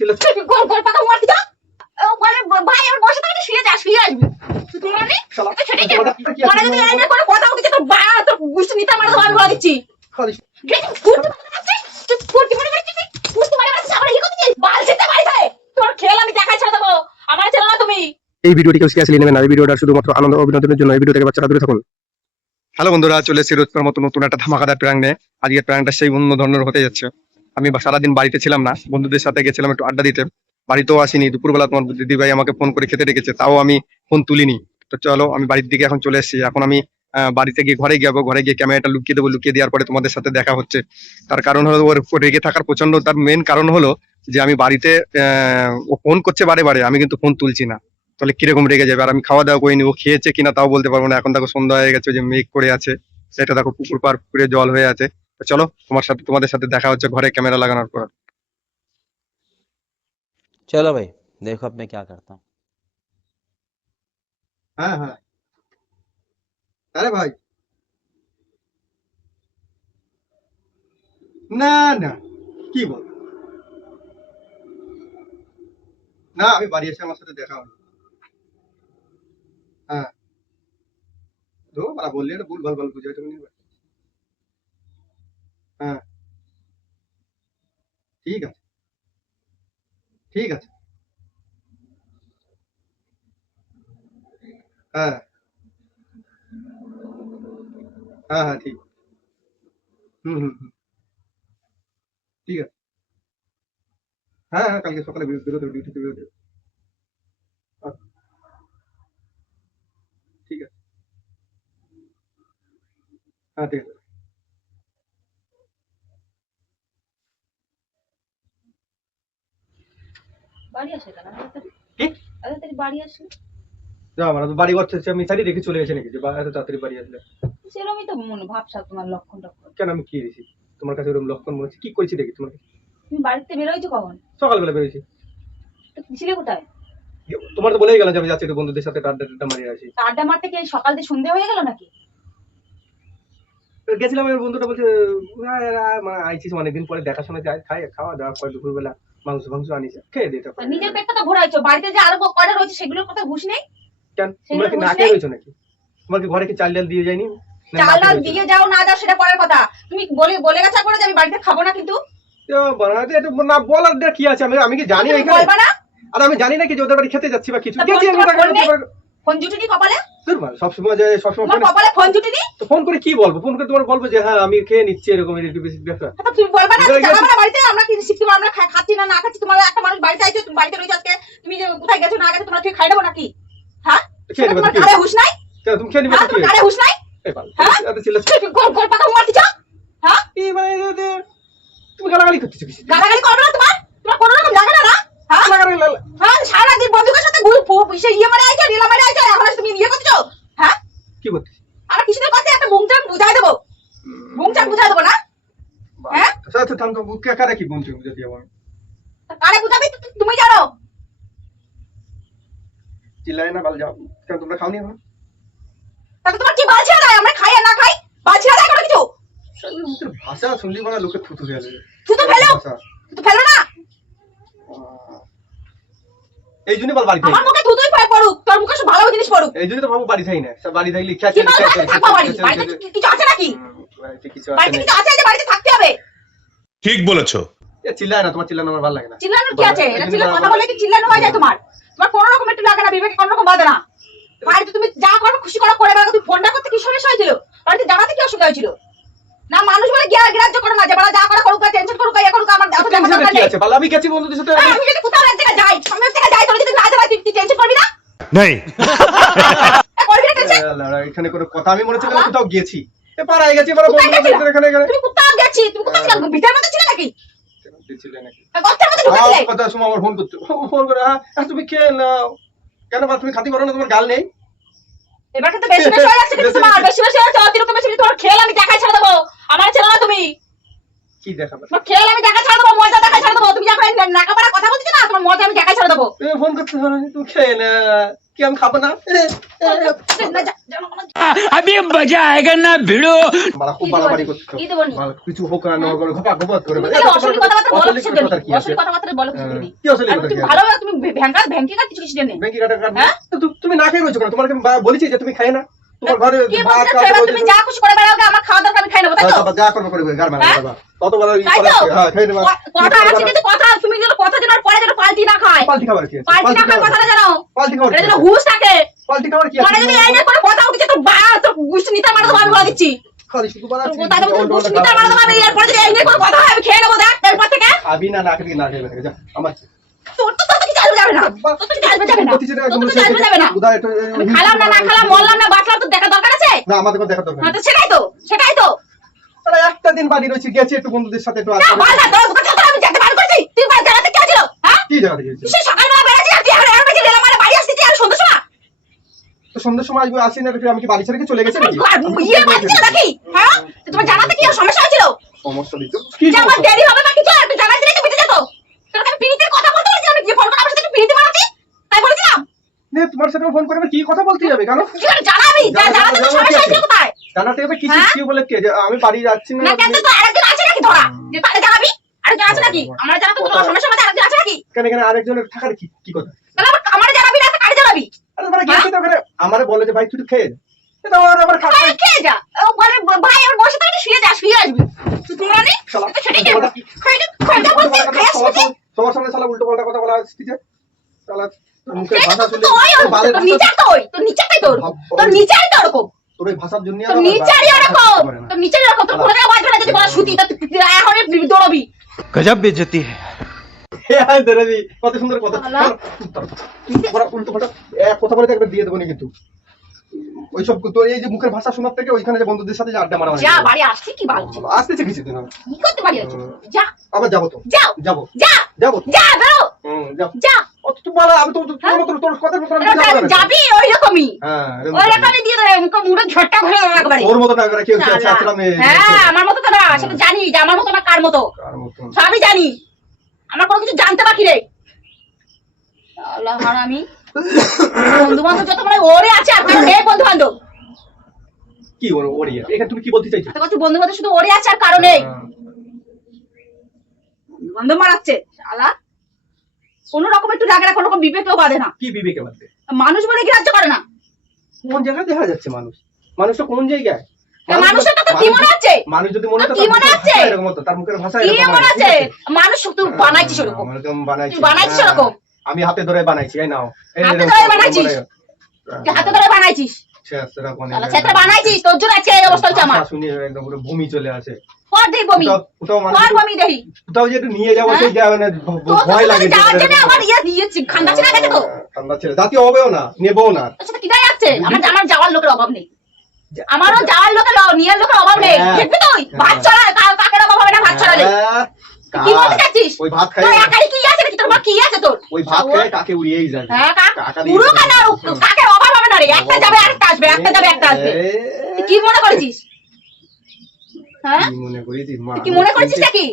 চিল্লাচ্ছিস গোল গোল পাকা মারতি তো বলে ভাই আমার বসে থাকতে শুয়ে যা শুয়ে আসবি তুই মানে শালা মানে যদি এনে করে কথা বলছিস তো বা তো বুঝতে নিতে আমার আমি বলে দিচ্ছি খালিস তুই ফুটি মানে করছিস বুঝতে মানে আমার ই করছিস বাল যেতে পারি যায় তোর খেল আমি দেখাই ছেড়ে দেব আমার ছেলে না তুমি এই ভিডিওটি কেউ সিরিয়াসলি নেবেন না। এই ভিডিওটা শুধুমাত্র আনন্দ ও বিনোদনের জন্য। এই ভিডিও থেকে বাচ্চারা দূরে থাকুন। হ্যালো বন্ধুরা, চলে এসেছি রোজকার মতো নতুন একটা ধামাকাদার প্র্যাঙ্ক নিয়ে। আজকের প্র্যাঙ্কটা সেই অন্য ধরনের হতে যাচ্ছে। আমি সারাদিন বাড়িতে ছিলাম না, বন্ধুদের সাথে গেছিলাম একটু আড্ডা দিতে। বাড়িতেও আসিনি, দুপুরবেলা তোমার দিদি ভাই আমাকে ফোন করে খেতে ডেকেছে, তাও আমি ফোন তুলিনি। তো চলো আমি বাড়ির দিকে এখন চলে এসেছি। এখন আমি বাড়িতে গিয়ে ঘরে যাবো, ঘরে গিয়ে ক্যামেরাটা লুকিয়ে দেবো, লুকিয়ে দেওয়ার পরে তোমাদের সাথে দেখা হচ্ছে। তার কারণ হলো ওর রেগে থাকার প্রচন্ড, তার মেন কারণ হলো যে আমি বাড়িতে ও ফোন করছে বারে বারে, আমি কিন্তু ফোন তুলছি না। তাহলে কিরকম রেগে যাবে। আর আমি খাওয়া দাওয়া করিনি, ও খেয়েছে কিনা তাও বলতে পারবো না। এখন দেখো সন্ধ্যা হয়ে গেছে, যে মেঘ করে আছে, সেটা দেখো পুকুর পার পুকুরে জল হয়ে আছে। তো চলো তোমাদের সাথে দেখা হচ্ছে ঘরে ক্যামেরা লাগানোর পর। चलो भाई देखो अब मैं क्या करता हूँ। হ্যাঁ হ্যাঁ, আরে ভাই না না, কি বল না, আমি বাড়ি এসে আমার সাথে দেখা হলো। হ্যাঁ তো ওরা বললি এটা ভুল ভাল ভাল বুঝে তুমি। হ্যাঁ ঠিক আছে, ঠিক আছে। হ্যাঁ হ্যাঁ হ্যাঁ ঠিক। হুম হুম হুম, ঠিক আছে। হ্যাঁ হ্যাঁ, কালকে সকালে বেরোতে ডিউটিতে বেরোতে। আচ্ছা, ঠিক আছে। হ্যাঁ ঠিক আছে। বাড়ি আসে কেন কি তাড়াতাড়ি বাড়ি আসে যা আমার বাড়ি ঘর থেকে আমি সারি রেখে চলে গেছে নাকি যে এত তাড়াতাড়ি বাড়ি আসলে? সেরকমই তো মনে ভাবছা তোমার লক্ষণ টক্ষণ কেন আমি কি দিয়েছি তোমার কাছে ওরকম লক্ষণ মনে হচ্ছে? কি করেছি দেখি তোমার কাছে? তুমি বাড়িতে বেরোইছো কখন সকালবেলা বেরোয়েছি। তো ছিলে কোথায় তোমার তো বলেই গেলাম যে আমি যাচ্ছি একটু বন্ধুদের সাথে আড্ডা টাড্ডা মারিয়ে আসি। আড্ডা মারতে কি সকাল থেকে সন্ধে হয়ে গেল নাকি গেছিলাম, আমার বন্ধুটা বলছে মানে আইছিস অনেকদিন পরে, দেখাশোনা যায়, খাওয়া দাওয়া করে দুপুরবেলা মাংস ফাংস আনিস, খেয়ে দিতে। নিজের পেটটা তো ভরাইছো বাড়িতে যে আরো কয়টা রয়েছে সেগুলোর কথা হুঁশ নেই কেন তোমরা কি না খেয়ে রয়েছো নাকি? তোমার কি ঘরে কি চাল ডাল দিয়ে যায়নি? চাল ডাল দিয়ে যাও না যাও সেটা পরের কথা তুমি বলে গেছো করে যে আমি বাড়িতে খাবো না কিন্তু বানাতে একটু না বলার কি আছে? আমি কি জানি এখানে? বলবা না আর আমি জানি না কি যে ওদের বাড়ি খেতে যাচ্ছি বা কিছু গেছি আমি ফোন জুটিনি কপালে সবসময় যে তোমার কপালে ফোন জুটিনি তো ফোন করে কি বলবো? ফোন করে তোমার বলবো যে হ্যাঁ আমি খেয়ে নিচ্ছি এরকম একটু বেশি ব্যাপার। তুমি বলবা না আমরা বাড়িতে আমরা কি শিখতে আমরা খাচ্ছি না না খাচ্ছি তোমার একটা মানুষ বাড়িতে আইছো তুমি বাড়িতে রয়েছে আজকে তুমি যে কোথায় গেছো না গেছো তোমরা ঠিক খাই দেবো নাকি? হ্যাঁ খেয়ে নেবে তোমার কারে হুঁশ নাই? তুমি খেয়ে নিবে তোমার কারে হুঁশ নাই? হ্যাঁ তুমি গোল গোল পাকা মারতিছ হ্যাঁ এই মানে তুমি গালাগালি করতেছো কিছু? গালাগালি করবে না তোমার কোনো রকম লাগে না না হ্যাঁ হ্যাঁ সারা দিন বন্ধুদের সাথে সে ইয়ে মারে আইছো লীলা মারে আইছো এখন তুমি ইয়ে করছো হ্যাঁ কি করতেছ? আমরা কিছুদিন পরে একটা বুমচান বুঝাই দেবো না হ্যাঁ আচ্ছা থাম তো কারে কি বুমচান বুঝাই দিও? আমি কারে বুঝাবি তুমি জানো চিল্লাই না, বাল যাও। কেন তোমরা খাওনি এখন? তাহলে তোমার কি বালছে না আমরা খাই আর না খাই বালছে না কোনো কিছু মুখের ভাষা শুনলি মানে লোকে থুতু ফেলে দেবে। থুতু ফেলো থুতু ফেলো না এই জন্য বল বাড়ি থাকি। আমার মুখে থুতুই পড়ুক তোর মুখে সব ভালো জিনিস পড়ুক। এই জন্য তো বাবু বাড়ি থাকি না, সব বাড়ি থাকলে কি থাকবা বাড়িতে কিছু আছে নাকি? বাড়িতে কিছু আছে যে বাড়িতে থাকতে হবে? ঠিক বলেছো। চিল্লায় না, তোমার চিল্লানো আমার ভালো লাগে না। চিল্লানোর কি আছে? এটা চিল্লানো কথা বলে কি চিল্লানো হয়ে যায় তোমার? তোমার কোনো রকম একটু লাগে না, বিবেকে কোনো রকম বাধে না। বাড়িতে তুমি যা করো খুশি করো করে বেড়াও। তুমি ফোনটা করতে কি সমস্যা হয়েছিল? বাড়িতে জানাতে কি অসুবিধা হয়েছিল? না মানুষ বলে গ্রাহ্য করো না যে বলা যা করা করুক টেনশন করুক ইয়া করুক আমার এত টেনশন কি আছে? ভালো আমি গেছি বন্ধুদের সাথে। আমি যদি কোথাও এক জায়গায় যাই সামনে থেকে যাই তোর যদি না যাই তুই টেনশন করবি না? नहीं করবি না টেনশন? এখানে কোনো কথা আমি মনে হচ্ছে কোথাও গেছি, এ পাড়ায় গেছি এবার বন্ধুদের এখানে তুমি কোথাও গেছি তুমি কোথাও ছিল ভিতরের মধ্যে ছিল নাকি? ছিলে নাকি? গর্তের মধ্যে ঢুকেছিলে? কথা সময় আমার ফোন করতে ফোন করে হ্যাঁ তুমি খেয়ে নাও। কেন বা তুমি খাতি করো না? তোমার গাল নেই? এবার কিন্তু বেশি বেশি হয়ে যাচ্ছে কিন্তু তোমার বেশি বেশি হয়ে যাচ্ছে অতিরিক্ত বেশি তোমার খেয়াল আমি দেখাই ছেড়ে দেবো। আমার ছেলে না তুমি কি দেখাবে? তোমার খেয়াল আমি দেখা ছেড়ে দেবো মজা দেখা ছেড়ে দেবো। তুমি যখন নাকাপাড়া কথা বলছো না তোমার মজা আমি দেখা ছেড়ে দেবো। ফোন করতে তুমি খেয়ে না কি আমি খাবো না? अभी मजा आएगा ना भिड़ो। মারা খুব বাড়াবাড়ি করছে কি দেবো নি? মারা কিছু হোক আর না হোক ঘপা ঘপা করে বলে তুমি অশ্লীল কথাবার্তা বলো কিছু অশ্লীল নেই। কথা কি আছে অশ্লীল কথাবার্তা বলো কিছু নেই। কি অশ্লীল আর কথা তুমি কি আছে? ভালো তুমি ভ্যাঙ্কার কিছু নেই। ব্যাংকি কাটা কাট হ্যাঁ? তো তুমি না খেয়ে রয়েছো কেন? তোমাকে আমি বলেছি যে তুমি খাই না, তোমার ঘরে কি ভাত বলছো খাওয়া এবার তুমি যা খুশি করে বেড়াও আমার খাওয়া দাওয়া আমি খাই নেবো তাই তো? যা করবে করে গার মারা হ্যাঁ? বাবা তত বড় ই তাই করে তো? হ্যাঁ খাই দেবা কথা আছে কিন্তু কথা তুমি যেন কথা যেন পরে যেন পাল্টি না খায়। পাল্টি খাবার কি আছে? পাল্টি না খায় কথাটা জানো? পাল্টি খাবার এটা কি যেন আছে? হুঁশ থাকে। পাল্টি খাবার কি পরে যদি এই আছে? নিয়ে কোনো কথা উঠছে তো তোর গুষ্টি নিতে মারা দেবো আমি বলে দিচ্ছি। খালি শুধু বাড়া তোর কথা তোর গুষ্টি নিতে মারা দেবো আমি এরপরে যদি এই নিয়ে কোনো কথা হয় আমি খেয়ে নেবো দেখ এরপর থেকে। আবি না খেয়ে না খেয়ে যা আমার তোর তো কিছু আসবে যাবে না। তোর তো কিছু আসবে যাবে না। তোর তো কিছু আসবে যাবে না। উদা এটা আমি খালাম না খালাম মরলাম না বাঁচলাম তো দেখা দরকার আছে? না আমাদের কথা দেখা দরকার হ্যাঁ নেই। তো সেটাই তো। তাহলে একটা দিন বাড়ি রয়েছে গেছে একটু বন্ধুদের সাথে একটু না আড্ডা বল না তোর কথা তো আমি যেতে বার করছি। তুই বাড়ি জানাতে কে ছিল? হ্যাঁ? কি জায়গা থেকে তুই সকালবেলা বেড়াচ্ছিস আর তুই এখন এর মধ্যে রেলা মারা বাড়ি আসছিস আর সন্ধ্যার সময়? তো সন্ধ্যার সময় আসবো আসি না রেখে আমি কি বাড়ি ছেড়ে চলে গেছি নাকি? ইয়ে বাচ্চা নাকি? হ্যাঁ? তো তোমার জানাতে কি আর সমস্যা হয়েছিল? সমস্যা দিচ্ছ কি যে আমার সমস্যা? দেরি হবে না কিছু আর তুই জানাই দিলে তো বেঁচে যেত। তোর কাছে পিড়িতের কথা বলতে বলেছি আমি যে ফোন করে আমার সাথে পিড়িতে মারাতি তাই বলেছিলাম। নে তোমার সাথে ফোন করে কি কথা বলতে যাবে কেন? কি করে জানাবি? জানাতে তো সমস্যা হয়েছিল কোথায়? জানাতে হবে কি হ্যাঁ? কি বলে কে যে আমি বাড়ি যাচ্ছি না না কেন তো আরেকজন আছে নাকি ধরা? যে তাহলে জানাবি? আরেকজন আছে নাকি? আমার জানাতে তো তোমার সমস্যা মধ্যে আরেকজন আছে নাকি? কেন এখানে আরেকজনের থাকার কি কি কথা? তাহলে আমার জানাবি না তো কারে জানাবি? আরে মানে গেছি তো ওখানে আমারে বলে যে ভাই তুই একটু খেয়ে নে। এটা আমার খাওয়া ভাই খেয়ে যা। ও বলে ভাই আমার বসে থাকতে শুয়ে যা শুয়ে আসবি। তুই তোমরা নে? শালা, তো সেটাই করবো। খাইটা বলছিস খাই আসবি? সবার সামনে শালা উল্টো পাল্টা কথা বলা আসছে শালা মুখের ভাষা শুনে তো ওই বালের তোর ভাষা- নিচার তো ওই তোর নিচারটাই তোর তোর নিচারই তো ওরকম তোর এই ভাষার জন্য তোর নিচারই ওরকম তোর নিচারই ওরকম তোর কোনো জায়গায় বাজবে না যদি বলা সুতি তা তুই এখন দৌড়বি गजब बेइज्जती है। হ্যাঁ দেরাবি কত সুন্দর কথা শালা। উল্টো পাল্টা এক কথা বলে একবার দিয়ে দেবো না কিন্তু ওইসব তোর এই যে মুখের ভাষা শোনার থেকে ওইখানে যে বন্ধুদের সাথে যে আড্ডা মারা যা বাড়ি আসছি কি ভালো আসতেছে কিছু দিন কি করতে বাড়ি আসছিস যা আবার যাবো তো যাও যাবো যা যাবো যা বেরো যাবো যা তুই বলা আমি তো তোর কথার মতো আমি যাবো না। যাবি ওই রকমই হ্যাঁ ওই রকমই দিয়ে দেবে মুখে ঝটকা ঘুরে দেবে একবারে ওর মতো না করে কেউ আছে আসলাম হ্যাঁ আমার মতো তো না সেটা জানি যে আমার মতো না কার মতো সবই জানি আমার কোনো কিছু জানতে বাকি রে আল্লাহ হারামি বন্ধু বান্ধব যত মানে ওরে আছে আর কারো নেই বন্ধু বান্ধব কি ওর ওর এখানে তুমি কি বলতে চাইছো বন্ধু বান্ধব শুধু ওরে আছে আর কারো নেই বন্ধু বান্ধব মারাচ্ছে শালা কোন রকম একটু রাগে কোনো রকম বিবেকেও বাঁধে না কি বিবেকে বাদে মানুষ বলে গ্রাহ্য করে না কোন জায়গায় দেখা যাচ্ছে মানুষটা কোন জায়গায় মানুষের কথা কি মনে হচ্ছে মানুষ যদি মনে কি মনে হচ্ছে এরকম হতো তার মুখের ভাষা কি এরকম মনে হচ্ছে মানুষ তুই বানাইছিস ওরকম এরকম বানাইছি তুই বানাইছিস ওরকম আমি হাতে ধরে বানাইছি এই নাও হাতে ধরে বানাইছিস তুই হাতে ধরে বানাইছিস সেটা বানাইছিস তোর জন্য আজকে এই অবস্থা হচ্ছে আমার শুনি একদম পুরো ভূমি চলে আসে পর দেই বমি পর বমি দেই কোথাও যে একটু নিয়ে যাবো সেই যাবে না ভয় লাগে যাওয়ার জন্য আমার দিয়েছি খান্ডা ছিল গেছে তো ঠান্ডা ছেলে জাতীয় হবেও না নেবও না তোর সাথে কিটাই যাচ্ছে আমার যাওয়ার লোকের অভাব নেই আমারও যাওয়ার লোকের নিয়ার লোকের অভাব নেই দেখবি তুই ভাত ছড়া কাকের অভাব হবে না ভাত ছড়ালে কি বলতে চাচ্ছিস ওই ভাত খাই তোর একাই কি আছে নাকি তোর কি আছে তোর ওই ভাত খাই কাকে উড়িয়েই যাবে হ্যাঁ পুরো কেন কাকের অভাব হবে না রে একটা যাবে একটা আসবে একটা যাবে একটা আসবে তুই কি মনে করেছিস হ্যাঁ কি মনে করেছিস মা কি মনে করেছিস নাকি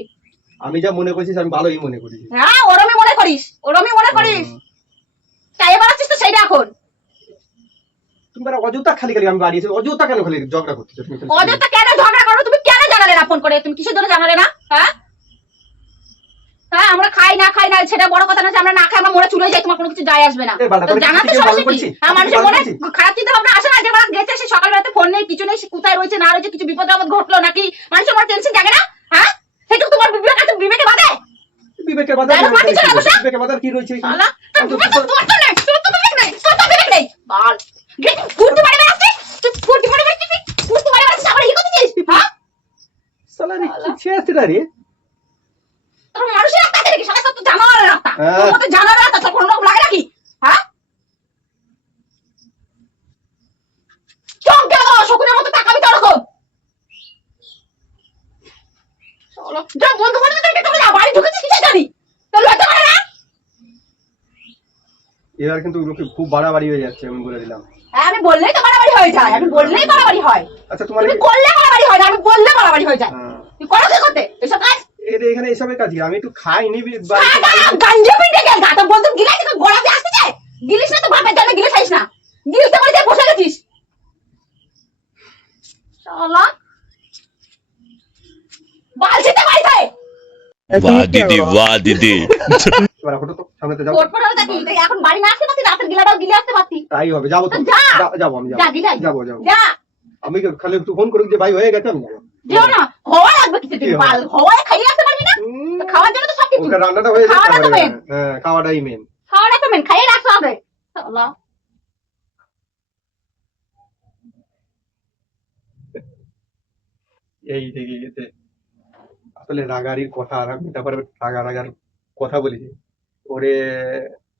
আমি যা মনে করেছিস আমি ভালোই মনে করেছি হ্যাঁ ওরমই মনে করিস তাই এবার আছিস তো সেইটা এখন তুমি অযথা খালি আমি বাড়ি এসে অযথা কেন খালি ঝগড়া করতেছো তুমি অযথা কেন ঝগড়া করো তুমি কেন জানালে না ফোন করে তুমি কিসের জন্য জানালে না হ্যাঁ হ্যাঁ আমরা খাই না সেটা বড় কথা না যে আমরা না খাই আমরা মরে চলে যাই তোমার কোনো কিছু যায় আসবে না জানাতে সমস্যা কি হ্যাঁ মানুষের মনে খারাপ চিন্তা ভাবনা আসে না যে আমরা গেছে সে সকালবেলাতে ফোন নেই কিছু নেই কোথায় রয়েছে না রয়েছে কিছু বিপদ আপদ ঘটলো নাকি মানুষের মনে টেনশন জাগে না হ্যাঁ সেটুকু তোমার বিবেক আছে বিবেকে বাদে বিবেকের বাধা বিবেকের বাধা কি রয়েছে শালা তোর তো বিবেক নেই বাল ফুটতে পারে না আজকে তুই ফুটতে পারে না ফুটতে পারে না আবার কি করতেছিস হ্যাঁ শালা রে কি ছেড়ে রে তোর মানুষের রাস্তা আছে নাকি শালা তো জানালার রাস্তা তোর তো জানালার রাস্তা তোর কোনো রকম লাগে নাকি হ্যাঁ চোখ গেল শকুনের মতো তাকাবি তো ওরকম শালা যা বন্ধু বান্ধবদেরকে তোর বাড়ি ঢুকেছিস কি জানি তোর লজ্জা করে না এবার কিন্তু লোকে খুব বাড়াবাড়ি হয়ে যাচ্ছে আমি বলে দিলাম আমি বললেই তো বাড়াবাড়ি হয়ে যায় আমি বললেই বাড়াবাড়ি হয় আচ্ছা তোমার তুমি বললে বাড়াবাড়ি হয় না আমি বললে বাড়াবাড়ি হয়ে যায় তুই করো কি করতে এসব কাজ এখানে এসবের কাজ আমি একটু খাইনি গাঞ্জা পিটে গেল গা তো বন্ধু গিলাস তো গোড়াতে আসতে চায় গিলিস না তো বাপের জন্য গিলে খাইস না গিলতে বলে বসে গেছিস वाह दीदी वाह दीदी এবার ফটো তো সামনেতে যাও। কোট পরে দেখি তাই এখন বাড়ি না আসতে পারতি রাতের গিলাটাও গিলে আসতে পারতি তাই হবে, যাবো তো। যা। যাবো আমি, যা গিলাই যাবো যাবো। যা আমি খালি একটু ফোন করুক যে ভাই হয়ে গেছে, আমি যাবো। যেও না হওয়া লাগবে কিছু দিন কি হবে? হওয়ায় খাইয়ে আসতে পারবি না তো খাওয়ার জন্য তো সব কিছু ওখানে রান্নাটা হয়ে যাবে, খাওয়াটা তো তারপরে main। হ্যাঁ খাওয়াটাই মেন। খাওয়াটা তো মেন খাইয়ে রাখতে হবে আল্লাহ এই দেখে গেছে আসলে রাগারির কথা, আর আমি তারপরে রাগার কথা বলেছি। ওরে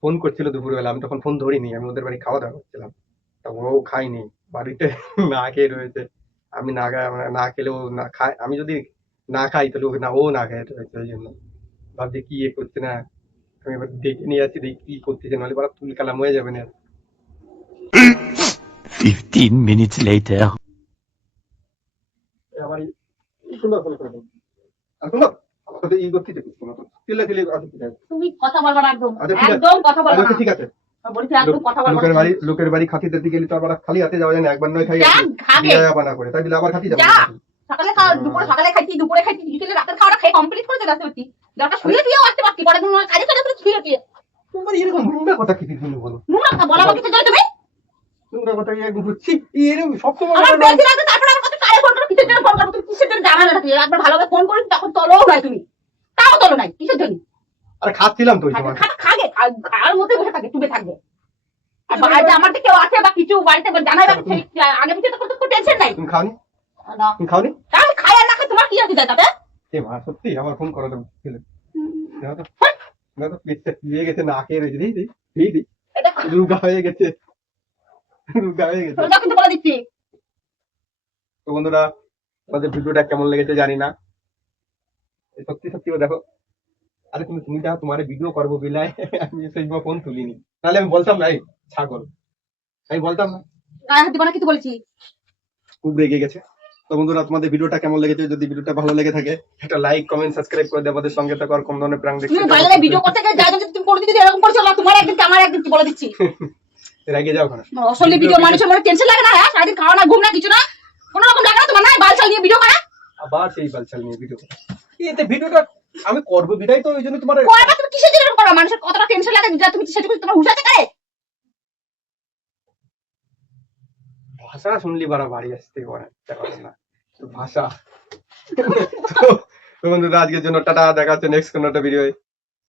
ফোন করছিল দুপুরবেলা, আমি তখন ফোন ধরিনি, আমি ওদের বাড়ি খাওয়া দাওয়া করছিলাম। তা ও খাইনি, বাড়িতে না খেয়ে রয়েছে। আমি না খেলেও না খায়, আমি যদি না খাই তাহলে ও না খায় রয়েছে। ওই জন্য ভাবছি কি করছে না, আমি এবার দেখে নিয়ে আসছি, দেখি কি করতেছে, নাহলে বড় তুল কালাম হয়ে যাবে না। 15 minutes later আমার সুন্দর ফোন করে দেবো। আর সুন্দর আমার সাথে ই করতে চিল্লে তুমি কথা বলবা না একদম আচ্ছা, ঠিক আছে। একদম কথা বলবা না ঠিক আছে। বলছি একদম কথা বলবা না লোকের বাড়ি খাতি দিতে গেলে তো আবার খালি হাতে যাওয়া যায় না, একবার নয় খাই যা, খাবে। বানা করে, তাই বলে আবার খাতি যাবো যা। সকালে খাওয়া সকালে খাইছি দুপুরে খাইছি বিকেলে রাতের খাওয়াটা খেয়ে কমপ্লিট করে চলে আসতে পারতি দরকার শুয়ে দিয়েও আসতে পারতি পরে তুমি কাজে চলে আসতে শুয়ে দিয়ে তোমার এরকম নোংরা কথা কি তুমি বলো? নোংরা কথা বলা কিছু জন্য তুমি নোংরা কথা একদম হচ্ছে এরকম সবসময় আমার বেশি লাগে তারপরে আমার কাছে কারে ফোন করো কিসের জন্য ফোন করো তুমি কিসের জন্য জানা না নাকি একবার ভালোভাবে ফোন করি তখন তোলো নাই তুমি তাও তোলো নাই কিসের জন্য আরে খাচ্ছিলাম তো ওই সময়। খাগে খাওয়ার মধ্যে বসে থাকে চুপে থাকবে আর বাড়িতে আমার তো কেউ আছে বা কিছু বাড়িতে জানাই বা কিছু আগে পিছিয়ে তো কোনো টেনশন নাই তুমি খাওনি? না তুমি খাওনি? আমি খাই আর না খাই তোমার কি আছে তাতে এ মা সত্যি আমার ফোন করো তো ছেলে। না তো পেটটা দিয়ে গেছে, না খেয়ে রয়েছে, দিই এটা রুগা হয়ে গেছে, রুগা হয়ে গেছে। তোমরা কিন্তু বলে দিচ্ছি তো বন্ধুরা আমাদের ভিডিওটা কেমন লেগেছে জানি না, সত্যি সত্যি ও দেখো। আরে তুমি যাও, তোমার ভিডিও করবো বিলাই আমি সেই ফোন তুলিনি, তাহলে আমি বলতাম না এই ছাগল, আমি বলতাম না। গায়ে হাত দিবা না কিছু বলেছি খুব রেগে গেছে। তো বন্ধুরা তোমাদের ভিডিওটা কেমন লেগেছে, যদি ভিডিওটা ভালো লেগে থাকে একটা লাইক কমেন্ট সাবস্ক্রাইব করে দেবো, আমাদের সঙ্গে থাকো। আর কম ধরনের প্রাং দেখতে তুমি বাইরে ভিডিও করতে গিয়ে যা যদি তুমি কোনোদিন যদি এরকম করছো না তোমার একদিন আমার একদিন কি বলে দিচ্ছি রেগে যাও না। আসলে ভিডিও মানুষের মনে টেনশন লাগে না হ্যাঁ সারাদিন খাওয়া না ঘুম না কিছু না কোনো রকম লাগে না তোমার না বালছাল নিয়ে ভিডিও করা আবার সেই বালছাল নিয়ে ভিডিও, এতে ভিডিওটা আমি করবো বিদায়, তো ওই জন্য তোমার কয়বার তুমি কিসের জন্য এরকম করো মানুষের কতটা টেনশন লাগে যা তুমি সেটুকু তোমার হুশ আছে কারে ভাষা শুনলি বারা বাড়ি আসতে পারে না তো ভাষা। তো বন্ধুরা আজকের জন্য টাটা, দেখা হচ্ছে নেক্সট কোনো একটা ভিডিও।